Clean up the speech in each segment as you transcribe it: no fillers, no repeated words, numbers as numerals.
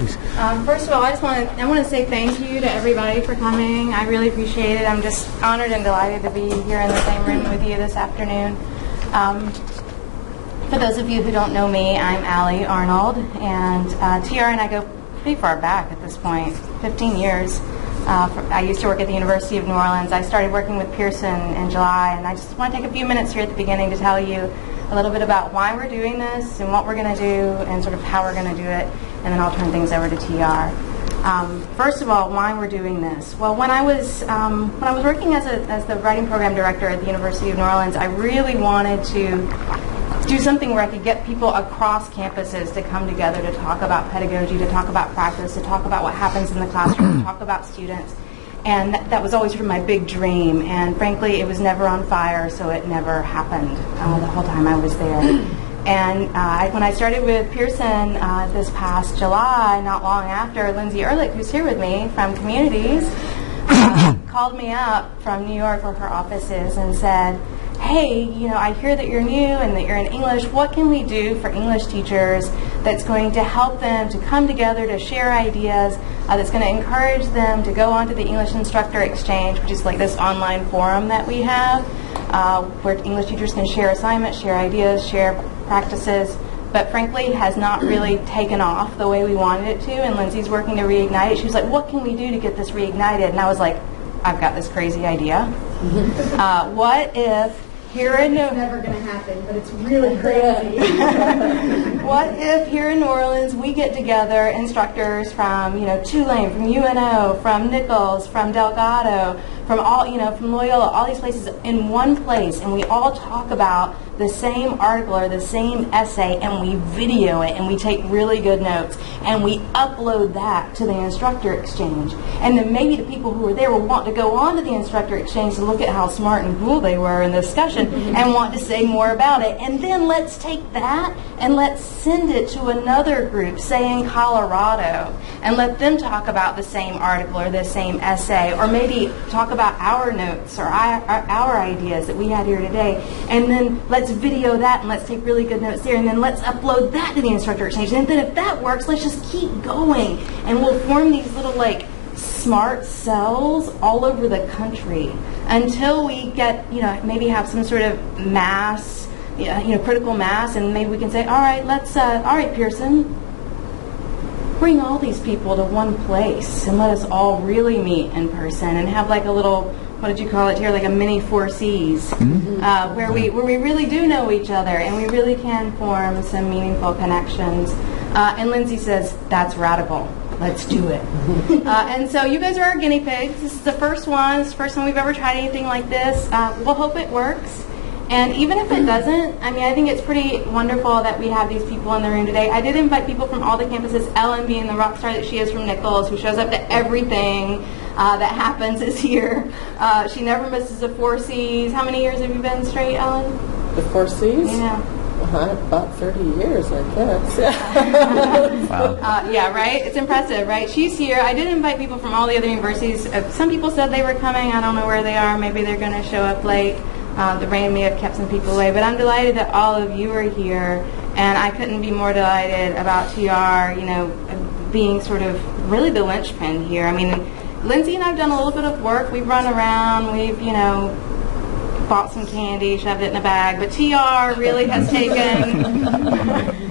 please. First of all, I want to say thank you to everybody for coming. I really appreciate it. I'm just honored and delighted to be here in the same room with you this afternoon. For those of you who don't know me, I'm Allie Arnold, and TR and I go pretty far back at this point, 15 years. I used to work at the University of New Orleans. I started working with Pearson in July, and I just want to take a few minutes here at the beginning to tell you a little bit about why we're doing this and what we're going to do and sort of how we're going to do it, and then I'll turn things over to TR. First of all, why we're doing this? Well, when I was working as the writing program director at the University of New Orleans, I really wanted to do something where I could get people across campuses to come together to talk about pedagogy, to talk about practice, to talk about what happens in the classroom, to talk about students. And that was always sort of my big dream. And frankly, it was never on fire, so it never happened the whole time I was there. And when I started with Pearson this past July, not long after, Lindsay Ehrlich, who's here with me from Communities, called me up from New York where her office is and said, hey, I hear that you're new and that you're in English. What can we do for English teachers that's going to help them to come together to share ideas, that's going to encourage them to go onto the English Instructor Exchange, which is like this online forum that we have, where English teachers can share assignments, share ideas, share practices, but frankly has not really taken off the way we wanted it to, and Lindsay's working to reignite it. She was like, what can we do to get this reignited? And I was like, I've got this crazy idea. What if here in It's never going to happen, but it's really crazy. What if here in New Orleans we get together instructors from Tulane, from UNO, from Nichols, from Delgado, from all from Loyola, all these places in one place, and we all talk about the same article or the same essay, and we video it, and we take really good notes, and we upload that to the Instructor Exchange. And then maybe the people who were there will want to go on to the Instructor Exchange to look at how smart and cool they were in the discussion and want to say more about it. And then let's take that and let's send it to another group, say in Colorado, and let them talk about the same article or the same essay, or maybe talk about our notes or our ideas that we had here today. And then let's video that and let's take really good notes there, and then let's upload that to the Instructor Exchange. And then if that works, let's just keep going, and we'll form these little smart cells all over the country until we get maybe have some sort of mass, critical mass, and maybe we can say, all right, Pearson, bring all these people to one place and let us all really meet in person and have like a little, what did you call it here, like a mini 4Cs, where we really do know each other and we really can form some meaningful connections. And Lindsay says, that's radical. Let's do it. And so you guys are our guinea pigs. This is the first one. It's the first time we've ever tried anything like this. We'll hope it works. And even if it doesn't, I think it's pretty wonderful that we have these people in the room today. I did invite people from all the campuses, Ellen being the rock star that she is from Nichols, who shows up to everything that happens is here. She never misses a 4Cs. How many years have you been straight, Ellen? The 4Cs? Yeah. About 30 years, I guess. Wow. Yeah, right? It's impressive, right? She's here. I did invite people from all the other universities. Some people said they were coming. I don't know where they are. Maybe they're going to show up late. The rain may have kept some people away. But I'm delighted that all of you are here. And I couldn't be more delighted about TR, being sort of really the linchpin here. Lindsay and I have done a little bit of work. We've run around. We've, bought some candy, shoved it in a bag, but TR really has taken,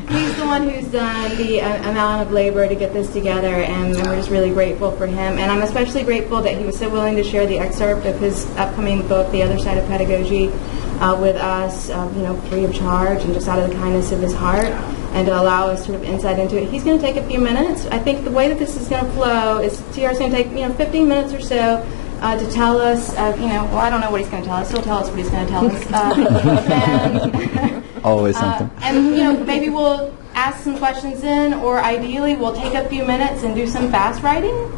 he's the one who's done the amount of labor to get this together, and we're just really grateful for him. And I'm especially grateful that he was so willing to share the excerpt of his upcoming book, The Other Side of Pedagogy, with us, free of charge and just out of the kindness of his heart, and to allow us sort of insight into it. He's going to take a few minutes. I think the way that this is going to flow is TR's going to take 15 minutes or so to tell us, I don't know what he's going to tell us. He'll tell us what he's going to tell us. Always something. And maybe we'll ask some questions in, or ideally we'll take a few minutes and do some fast writing,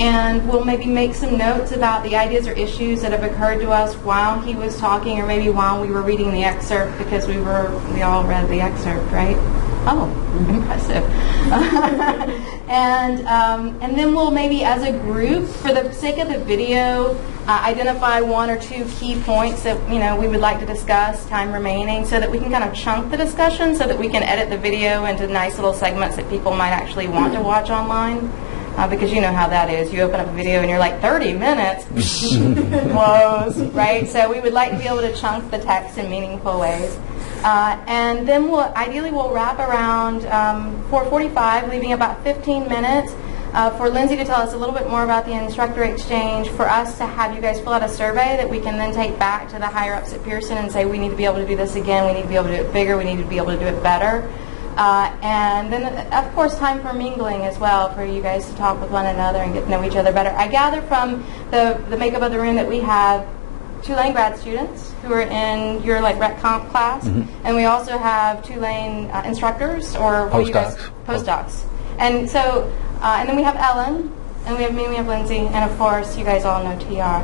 and we'll maybe make some notes about the ideas or issues that have occurred to us while he was talking, or maybe while we were reading the excerpt, because we all read the excerpt, right? Oh, impressive. And then we'll maybe as a group, for the sake of the video, identify one or two key points that we would like to discuss, time remaining, so that we can kind of chunk the discussion so that we can edit the video into nice little segments that people might actually want to watch online. Because you know how that is. You open up a video and you're like, 30 minutes? Close, right? So we would like to be able to chunk the text in meaningful ways. And then we'll wrap around 4:45, leaving about 15 minutes for Lindsay to tell us a little bit more about the instructor exchange, for us to have you guys fill out a survey that we can then take back to the higher ups at Pearson and say, we need to be able to do this again, we need to be able to do it bigger, we need to be able to do it better. And then, of course, time for mingling as well, for you guys to talk with one another and get to know each other better. I gather from the makeup of the room that we have Tulane grad students who are in your Rec Comp class, and we also have Tulane instructors or postdocs. And so, and then we have Ellen, and we have me, we have Lindsay, and of course, you guys all know TR.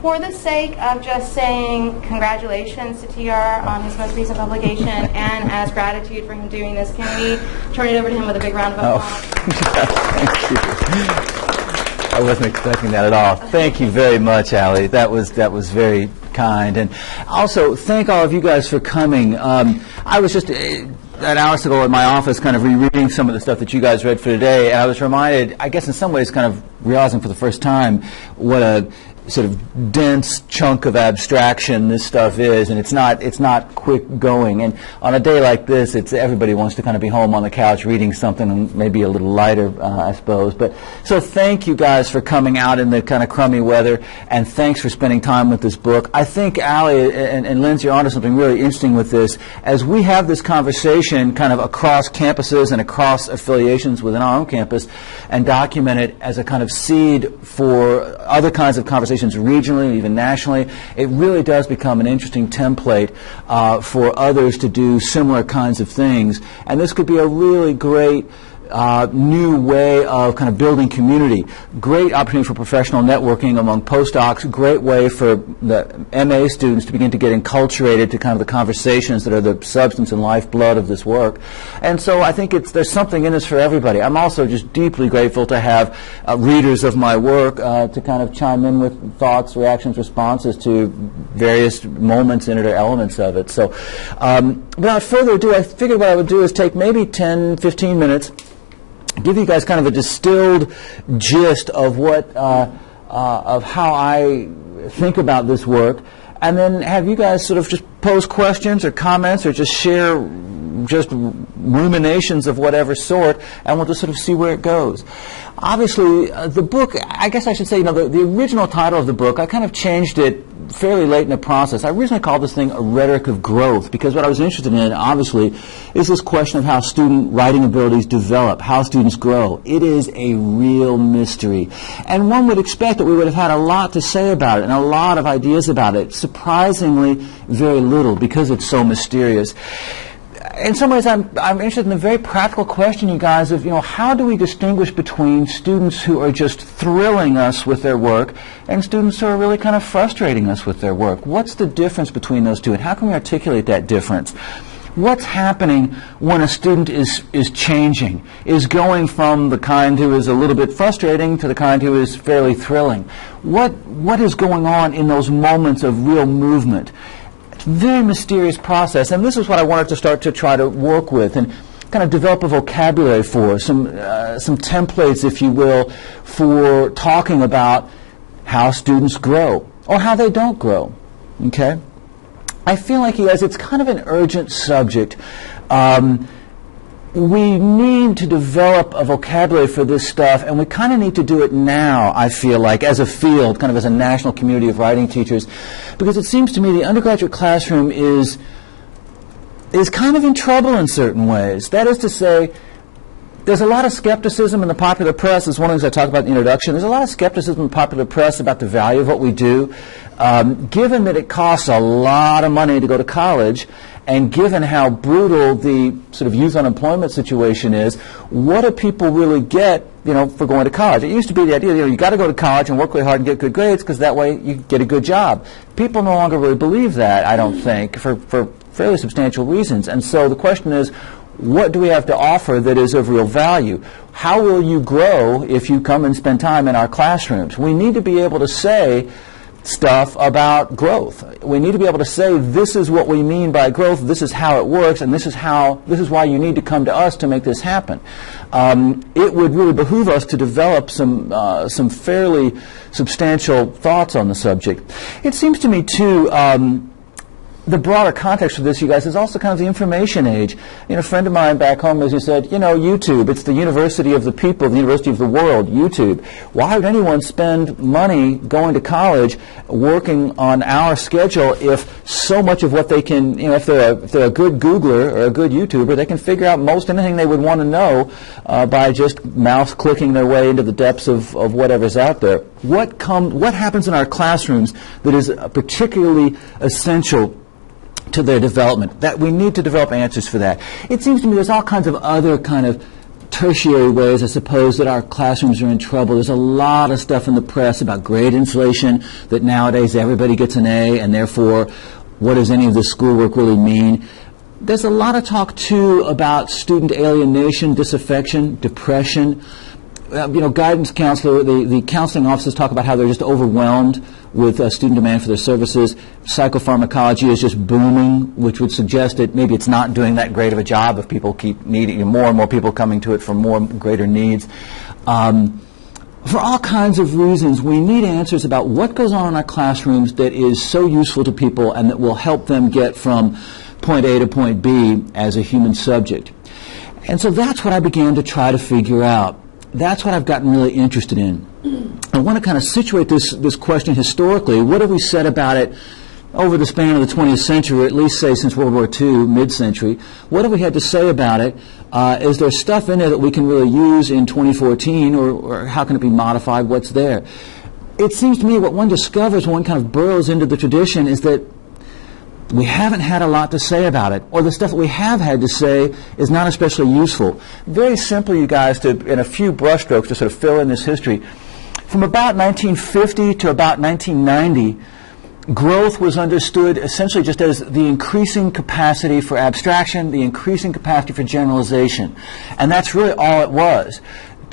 For the sake of just saying congratulations to TR on his most recent publication, and as gratitude for him doing this, can we turn it over to him with a big round of applause? Thank you. I wasn't expecting that at all. Thank you very much, Allie. That was very kind. And also, thank all of you guys for coming. I was just an hour ago at my office kind of rereading some of the stuff that you guys read for today, and I was reminded, I guess in some ways kind of realizing for the first time what a sort of dense chunk of abstraction this stuff is, and it's not quick going. And on a day like this, everybody wants to kind of be home on the couch reading something maybe a little lighter, I suppose. But so thank you guys for coming out in the kind of crummy weather, and thanks for spending time with this book. I think Allie and Lindsay are onto something really interesting with this. As we have this conversation kind of across campuses and across affiliations within our own campus, and document it as a kind of seed for other kinds of conversations regionally, even nationally, it really does become an interesting template for others to do similar kinds of things. And this could be a really great new way of kind of building community. Great opportunity for professional networking among postdocs. Great way for the MA students to begin to get enculturated to kind of the conversations that are the substance and lifeblood of this work. And so I think there's something in this for everybody. I'm also just deeply grateful to have readers of my work to kind of chime in with thoughts, reactions, responses to various moments in it or elements of it. So without further ado, I figured what I would do is take maybe 10, 15 minutes, give you guys kind of a distilled gist of what of how I think about this work, and then have you guys sort of just pose questions or comments or just share just ruminations of whatever sort, and we'll just sort of see where it goes. Obviously, the book, I guess I should say, the original title of the book, I kind of changed it fairly late in the process. I originally called this thing A Rhetoric of Growth, because what I was interested in, obviously, is this question of how student writing abilities develop, how students grow. It is a real mystery. And one would expect that we would have had a lot to say about it and a lot of ideas about it. Surprisingly, very little, because it's so mysterious. In some ways, I'm interested in the very practical question, you guys, of how do we distinguish between students who are just thrilling us with their work and students who are really kind of frustrating us with their work? What's the difference between those two, and how can we articulate that difference? What's happening when a student is changing, is going from the kind who is a little bit frustrating to the kind who is fairly thrilling? What is going on in those moments of real movement? Very mysterious process, and this is what I wanted to start to try to work with and kind of develop a vocabulary for, some templates, if you will, for talking about how students grow or how they don't grow. Okay? I feel like, you guys, it's kind of an urgent subject. We need to develop a vocabulary for this stuff, and we kind of need to do it now, I feel like, as a field, kind of as a national community of writing teachers, because it seems to me the undergraduate classroom is kind of in trouble in certain ways. That is to say, there's a lot of skepticism in the popular press. As one of the things I talk about in the introduction, there's a lot of skepticism in the popular press about the value of what we do. Given that it costs a lot of money to go to college, and given how brutal the sort of youth unemployment situation is, what do people really get, for going to college? It used to be the idea, you got to go to college and work really hard and get good grades because that way you get a good job. People no longer really believe that, I don't think, for fairly substantial reasons. And so the question is, what do we have to offer that is of real value? How will you grow if you come and spend time in our classrooms? We need to be able to say stuff about growth. We need to be able to say, this is what we mean by growth, this is how it works, and this is why you need to come to us to make this happen. It would really behoove us to develop some fairly substantial thoughts on the subject. It seems to me, too, the broader context for this, you guys, is also kind of the information age. You know, a friend of mine back home, as you said, you know, YouTube, it's the university of the people, the university of the world, YouTube. Why would anyone spend money going to college, working on our schedule, if so much of what they can, you know, if they're a good Googler or a good YouTuber, they can figure out most anything they would want to know by just mouse clicking their way into the depths of whatever's out there. What happens in our classrooms that is particularly essential to their development, that we need to develop answers for that? It seems to me there's all kinds of other kind of tertiary ways, I suppose, that our classrooms are in trouble. There's a lot of stuff in the press about grade inflation, that nowadays everybody gets an A, and therefore what does any of this schoolwork really mean? There's a lot of talk, too, about student alienation, disaffection, depression. Guidance counselor, the counseling offices talk about how they're just overwhelmed with student demand for their services. Psychopharmacology is just booming, which would suggest that maybe it's not doing that great of a job if people keep needing, more and more people coming to it for more greater needs. For all kinds of reasons, we need answers about what goes on in our classrooms that is so useful to people and that will help them get from point A to point B as a human subject. And so that's what I began to try to figure out. That's what I've gotten really interested in. I want to kind of situate this question historically. What have we said about it over the span of the 20th century, or at least say since World War II, mid-century? What have we had to say about it? Is there stuff in there that we can really use in 2014, or how can it be modified? What's there? It seems to me what one discovers when one kind of burrows into the tradition is that we haven't had a lot to say about it, or the stuff that we have had to say is not especially useful. Very simply, you guys, in a few brushstrokes to sort of fill in this history, from about 1950 to about 1990, growth was understood essentially just as the increasing capacity for abstraction, the increasing capacity for generalization. And that's really all it was.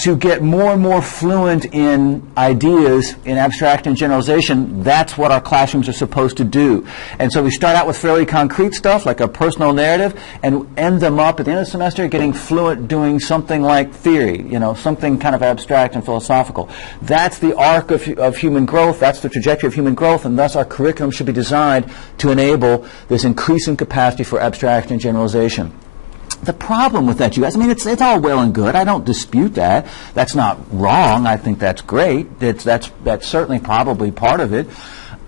To get more and more fluent in ideas, in abstraction and generalization, that's what our classrooms are supposed to do. And so we start out with fairly concrete stuff, like a personal narrative, and end them up at the end of the semester getting fluent doing something like theory, something kind of abstract and philosophical. That's the arc of human growth, that's the trajectory of human growth, and thus our curriculum should be designed to enable this increasing capacity for abstraction and generalization. The problem with that, you guys, it's all well and good. I don't dispute that. That's not wrong. I think that's great. That's certainly probably part of it.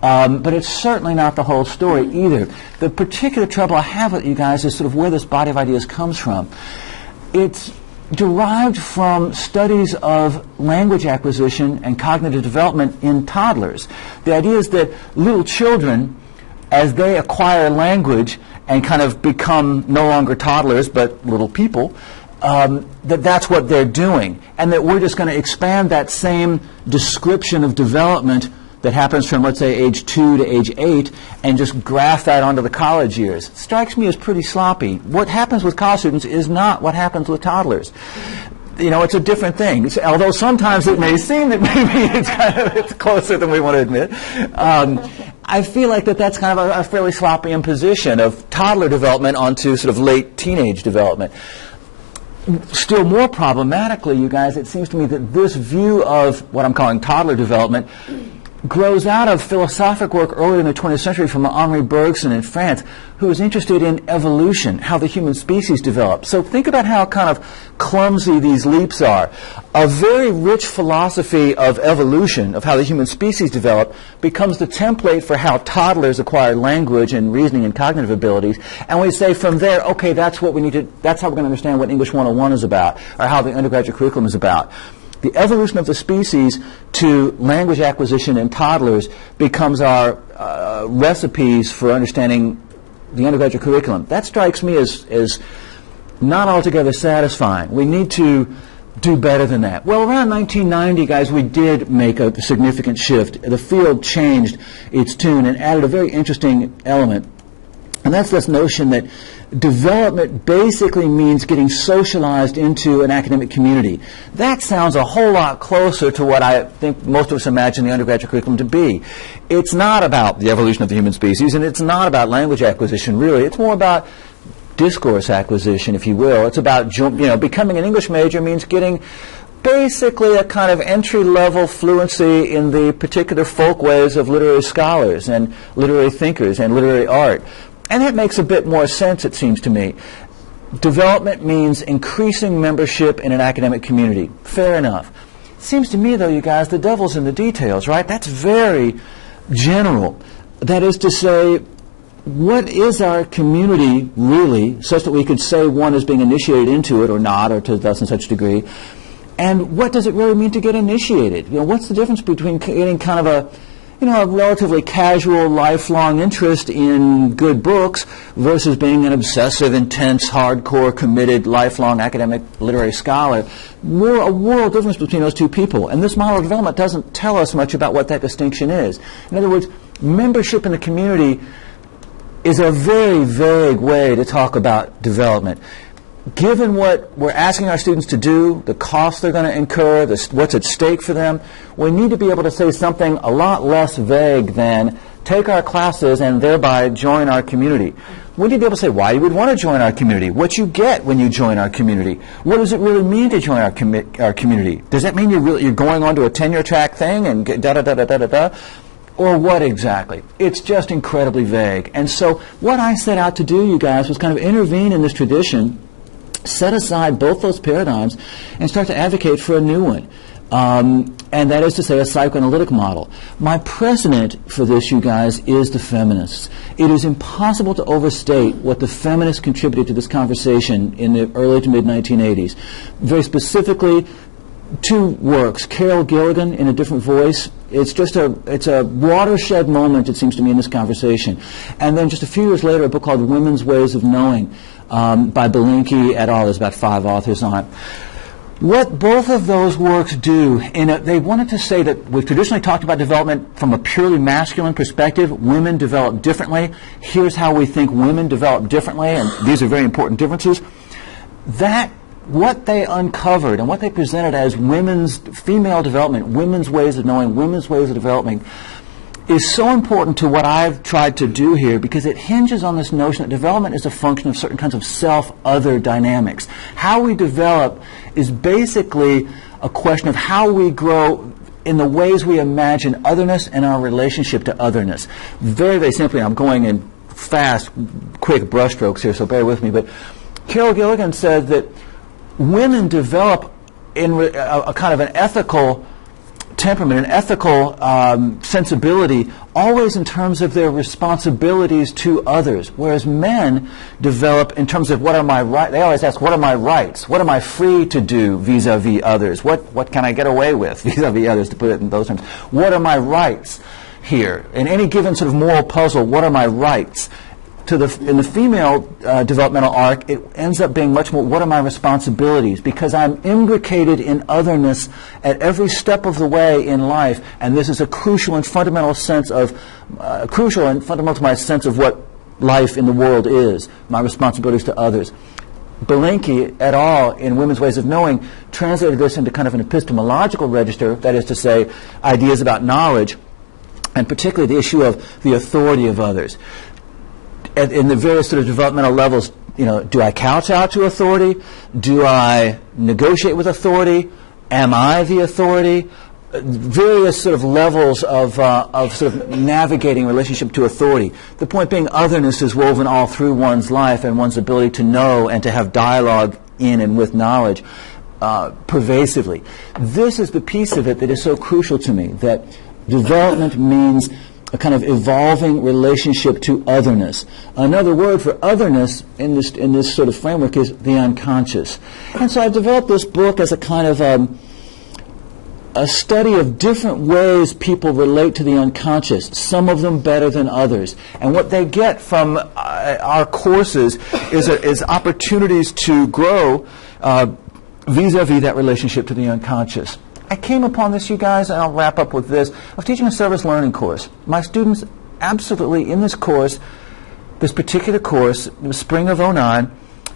But it's certainly not the whole story either. The particular trouble I have with you guys is sort of where this body of ideas comes from. It's derived from studies of language acquisition and cognitive development in toddlers. The idea is that little children, as they acquire language and kind of become no longer toddlers but little people, that's what they're doing. And that we're just going to expand that same description of development that happens from, let's say, age 2 to age 8 and just graft that onto the college years. It strikes me as pretty sloppy. What happens with college students is not what happens with toddlers. It's a different thing. Although sometimes it may seem that maybe it's closer than we want to admit. I feel like that's kind of a fairly sloppy imposition of toddler development onto sort of late teenage development. Still more problematically, you guys, it seems to me that this view of what I'm calling toddler development grows out of philosophic work earlier in the 20th century from Henri Bergson in France, who was interested in evolution, how the human species developed. So think about how kind of clumsy these leaps are. A very rich philosophy of evolution, of how the human species developed, becomes the template for how toddlers acquire language and reasoning and cognitive abilities. And we say from there, okay, that's how we're going to understand what English 101 is about, or how the undergraduate curriculum is about. The evolution of the species to language acquisition in toddlers becomes our recipes for understanding the undergraduate curriculum. That strikes me as not altogether satisfying. We need to do better than that. Well, around 1990, guys, we did make a significant shift. The field changed its tune and added a very interesting element. And that's this notion that development basically means getting socialized into an academic community. That sounds a whole lot closer to what I think most of us imagine the undergraduate curriculum to be. It's not about the evolution of the human species, and it's not about language acquisition, really. It's more about discourse acquisition, if you will. It's about, becoming an English major means getting basically a kind of entry-level fluency in the particular folkways of literary scholars and literary thinkers and literary art. And that makes a bit more sense, it seems to me. Development means increasing membership in an academic community. Fair enough. Seems to me, though, you guys, the devil's in the details, right? That's very general. That is to say, what is our community really, such that we could say one is being initiated into it or not, or to thus and such degree? And what does it really mean to get initiated? What's the difference between getting kind of a relatively casual, lifelong interest in good books versus being an obsessive, intense, hardcore, committed, lifelong academic literary scholar? A world difference between those two people. And this model of development doesn't tell us much about what that distinction is. In other words, membership in the community is a very vague way to talk about development. Given what we're asking our students to do, the costs they're going to incur, what's at stake for them, we need to be able to say something a lot less vague than take our classes and thereby join our community. We need to be able to say why you would want to join our community, what you get when you join our community. What does it really mean to join our community? Does that mean you're going on to a tenure track thing and da-da-da-da-da-da-da? Or what exactly? It's just incredibly vague. And so what I set out to do, you guys, was kind of intervene in this tradition, set aside both those paradigms, and start to advocate for a new one. And that is to say, a psychoanalytic model. My precedent for this, you guys, is the feminists. It is impossible to overstate what the feminists contributed to this conversation in the early to mid-1980s. Very specifically, two works, Carol Gilligan in A Different Voice. It's a watershed moment, it seems to me, in this conversation. And then just a few years later, a book called Women's Ways of Knowing by Belinkie et al. There's about 5 authors on it. What both of those works do, they wanted to say that we've traditionally talked about development from a purely masculine perspective. Women develop differently. Here's how we think women develop differently, and these are very important differences. What they uncovered and what they presented as female development, women's ways of knowing, women's ways of developing, is so important to what I've tried to do here, because it hinges on this notion that development is a function of certain kinds of self-other dynamics. How we develop is basically a question of how we grow in the ways we imagine otherness and our relationship to otherness. Very, very simply, I'm going in fast, quick brushstrokes here, so bear with me, but Carol Gilligan said that women develop in a kind of an ethical temperament, an ethical sensibility, always in terms of their responsibilities to others, whereas men develop in terms of what are my rights. They always ask, what are my rights? What am I free to do vis-a-vis others? What can I get away with vis-a-vis others, to put it in those terms? What are my rights here? In any given sort of moral puzzle, what are my rights? In the female developmental arc, it ends up being much more, what are my responsibilities? Because I'm imbricated in otherness at every step of the way in life, and this is a crucial and fundamental to my sense of what life in the world is, my responsibilities to others. Belinkie et al. In Women's Ways of Knowing translated this into kind of an epistemological register, that is to say, ideas about knowledge, and particularly the issue of the authority of others. In the various sort of developmental levels, do I couch out to authority? Do I negotiate with authority? Am I the authority? Various sort of levels of sort of navigating relationship to authority. The point being, otherness is woven all through one's life and one's ability to know and to have dialogue in and with knowledge pervasively. This is the piece of it that is so crucial to me, that development means a kind of evolving relationship to otherness. Another word for otherness in this sort of framework is the unconscious. And so I developed this book as a kind of a study of different ways people relate to the unconscious, some of them better than others. And what they get from our courses is opportunities to grow vis-a-vis that relationship to the unconscious. I came upon this, you guys, and I'll wrap up with this. I was teaching a service learning course. My students absolutely, in this course, this particular course, in the spring of '09,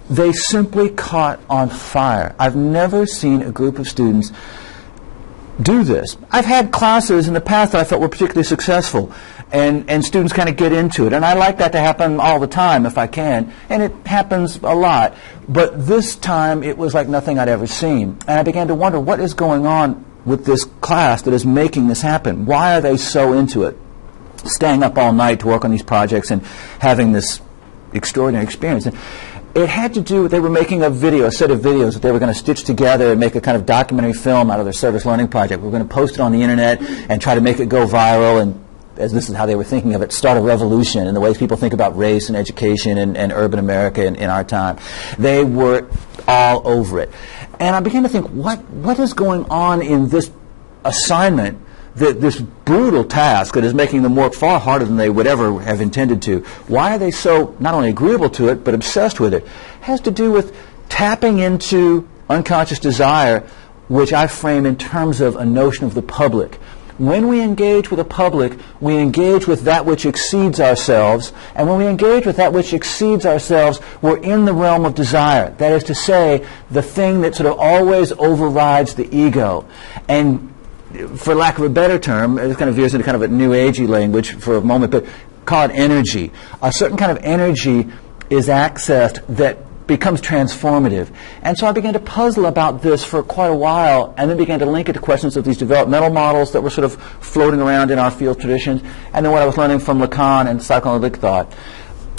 they simply caught on fire. I've never seen a group of students do this. I've had classes in the past that I felt were particularly successful, and students kind of get into it. And I like that to happen all the time if I can, and it happens a lot. But this time it was like nothing I'd ever seen. And I began to wonder, what is going on with this class that is making this happen? Why are they so into it? Staying up all night to work on these projects and having this extraordinary experience. And it had to do with, they were making a video, a set of videos that they were going to stitch together and make a kind of documentary film out of their service learning project. We were going to post it on the internet and try to make it go viral, and as this is how they were thinking of it, start a revolution in the ways people think about race and education and urban America in our time. They were all over it. And I began to think, what is going on in this assignment, this brutal task that is making them work far harder than they would ever have intended to? Why are they so not only agreeable to it, but obsessed with it? It has to do with tapping into unconscious desire, which I frame in terms of a notion of the public. When we engage with the public, we engage with that which exceeds ourselves, and when we engage with that which exceeds ourselves, we're in the realm of desire. That is to say, the thing that sort of always overrides the ego. And for lack of a better term, it kind of veers into kind of a new agey language for a moment, but call it energy. A certain kind of energy is accessed that becomes transformative. And so I began to puzzle about this for quite a while, and then began to link it to questions of these developmental models that were sort of floating around in our field traditions, and then what I was learning from Lacan and psychoanalytic thought.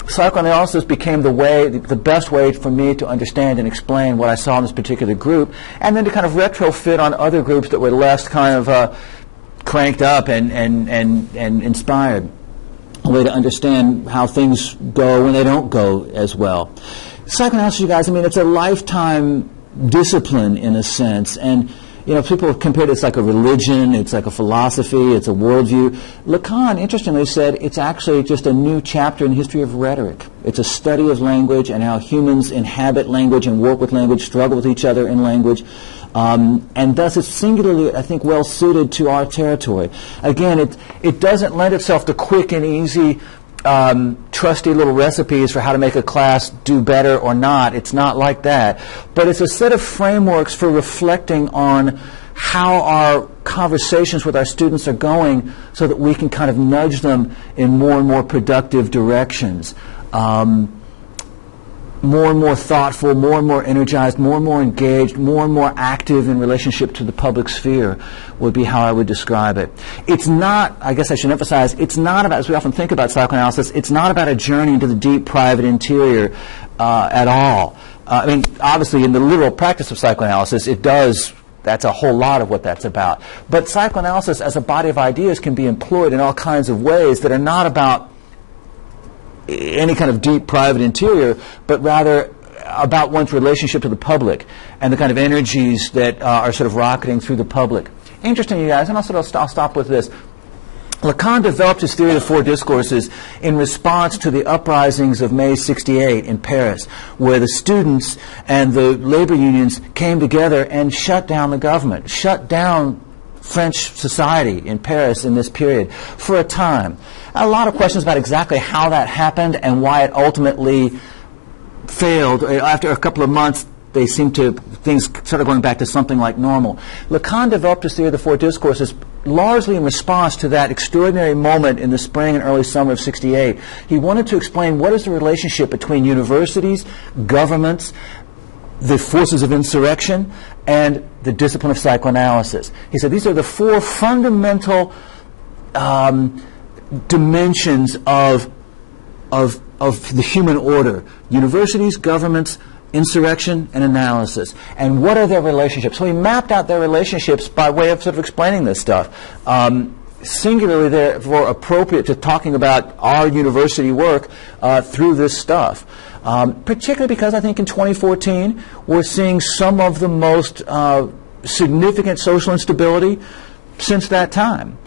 Psychoanalysis became the best way for me to understand and explain what I saw in this particular group, and then to kind of retrofit on other groups that were less kind of cranked up and inspired. A way to understand how things go when they don't go as well. Psychoanalysis, you guys, I mean, it's a lifetime discipline in a sense, and people compare it, it's like a religion, it's like a philosophy, it's a worldview. Lacan, interestingly, said it's actually just a new chapter in the history of rhetoric. It's a study of language and how humans inhabit language and work with language, struggle with each other in language, and thus it's singularly, I think, well suited to our territory. Again, it doesn't lend itself to quick and easy trusty little recipes for how to make a class do better or not. It's not like that. But it's a set of frameworks for reflecting on how our conversations with our students are going so that we can kind of nudge them in more and more productive directions. More and more thoughtful, more and more energized, more and more engaged, more and more active in relationship to the public sphere would be how I would describe it. It's not, I guess I should emphasize, it's not about, as we often think about psychoanalysis, it's not about a journey into the deep private interior at all. I mean, obviously in the literal practice of psychoanalysis, that's a whole lot of what that's about. But psychoanalysis as a body of ideas can be employed in all kinds of ways that are not about any kind of deep private interior, but rather about one's relationship to the public and the kind of energies that are sort of rocketing through the public. Interesting, you guys, and I'll stop with this. Lacan developed his theory of the four discourses in response to the uprisings of May '68 in Paris, where the students and the labor unions came together and shut down the government, shut down French society in Paris in this period for a time. A lot of questions about exactly how that happened and why it ultimately failed. After a couple of months, things started going back to something like normal. Lacan developed his theory of the four discourses largely in response to that extraordinary moment in the spring and early summer of '68. He wanted to explain what is the relationship between universities, governments, the forces of insurrection, and the discipline of psychoanalysis. He said these are the four fundamental dimensions of the human order: universities, governments, insurrection, and analysis. And what are their relationships? So he mapped out their relationships by way of sort of explaining this stuff. Singularly, therefore, appropriate to talking about our university work through this stuff. Particularly because I think in 2014 we're seeing some of the most significant social instability since that time.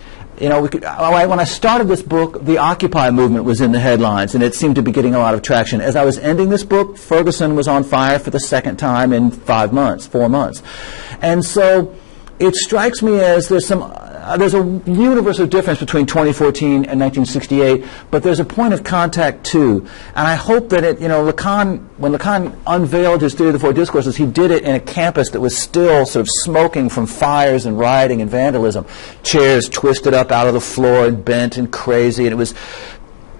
When I started this book, the Occupy movement was in the headlines, and it seemed to be getting a lot of traction. As I was ending this book, Ferguson was on fire for the second time in 4 months. And so it strikes me as there's some there's a universal difference between 2014 and 1968, but there's a point of contact too. And I hope that when Lacan unveiled his theory of the four discourses, he did it in a campus that was still sort of smoking from fires and rioting and vandalism. Chairs twisted up out of the floor and bent and crazy, and it was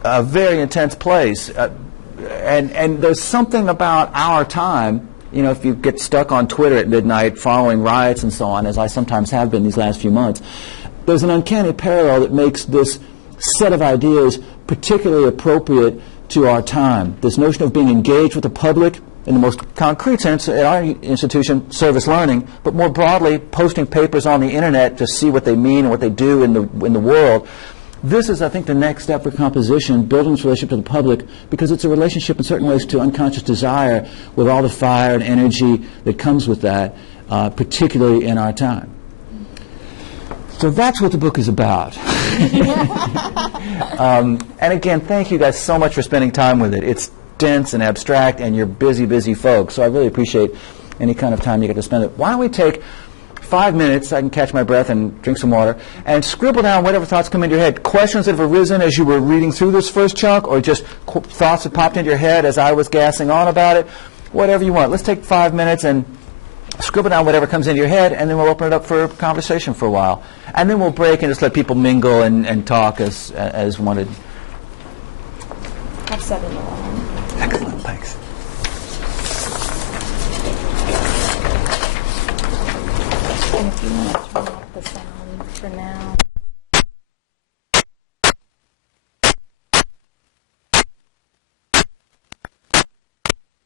a very intense place. And there's something about our time. If you get stuck on Twitter at midnight following riots and so on, as I sometimes have been these last few months, there's an uncanny parallel that makes this set of ideas particularly appropriate to our time. This notion of being engaged with the public in the most concrete sense at our institution, service learning, but more broadly, posting papers on the internet to see what they mean and what they do in the world. This is, I think, the next step for composition, building this relationship to the public, because it's a relationship in certain ways to unconscious desire with all the fire and energy that comes with that, particularly in our time. So that's what the book is about. And again, thank you guys so much for spending time with it. It's dense and abstract, and you're busy, busy folks, so I really appreciate any kind of time you get to spend it. Why don't we take 5 minutes, I can catch my breath and drink some water, and scribble down whatever thoughts come into your head. Questions that have arisen as you were reading through this first chunk, or just thoughts that popped into your head as I was gassing on about it. Whatever you want. Let's take 5 minutes and scribble down whatever comes into your head, and then we'll open it up for conversation for a while. And then we'll break and just let people mingle and talk as wanted. I've set an alarm. Excellent, thanks. And if you want to turn off the sound for now.